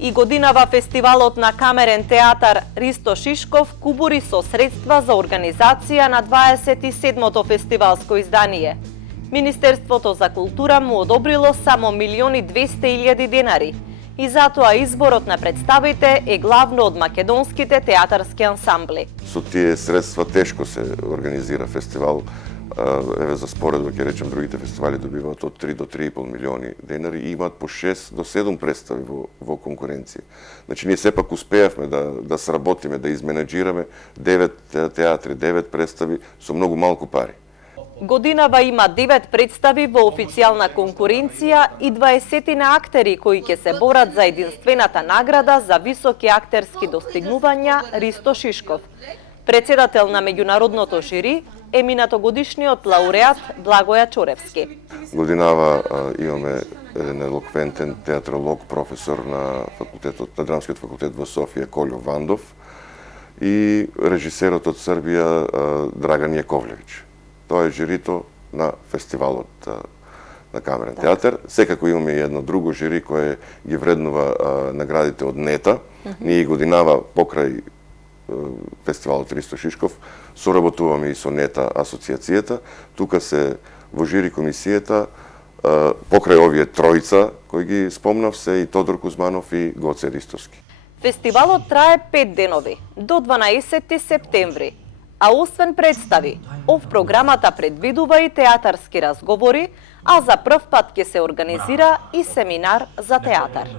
И годинава фестивалот на камерен театар Ристо Шишков кубури со средства за организација на 27-то фестивалско издание. Министерството за култура му одобрило само 1.200.000 денари и затоа изборот на представите е главно од македонските театарски ансамбли. Со тие средства тешко се организира фестивал. Еве за споредба ќе речем, другите фестивали добиваат од 3 до 3,5 милиони денари и имаат по 6 до 7 представи во конкуренција. Значи ние сепак успеавме да сработиме, да изменаџираме 9 театри, 9 представи со многу малку пари. Годинава има 9 представи во официјална конкуренција и 20 актери кои ќе се борат за единствената награда за високи актерски достигнувања Ристо Шишков. Председател на меѓународното жири е минатогодишниот лауреат Благоја Чоревски. Годинава имаме еден елоквентен театролог, професор на Драмскиот факултет во Софија Колјо Вандов и режисерот од Србија Драган Јаковлевиќ. Тоа е жирито на фестивалот на камерен театар. Секако имаме и едно друго жири кое ги вреднува наградите од НЕТА. Ние годинава покрај фестивалот Ристо Шишков соработуваме и со НЕТА асоциацијата. Тука се во жири комисијата покрај овие тројца кои ги спомнав се и Тодор Кузманов и Гоце Ристовски. Фестивалот трае 5 денови до 12 септември. А освен представи, програмата предвидува и театарски разговори, а за прв пат ќе се организира и семинар за театар.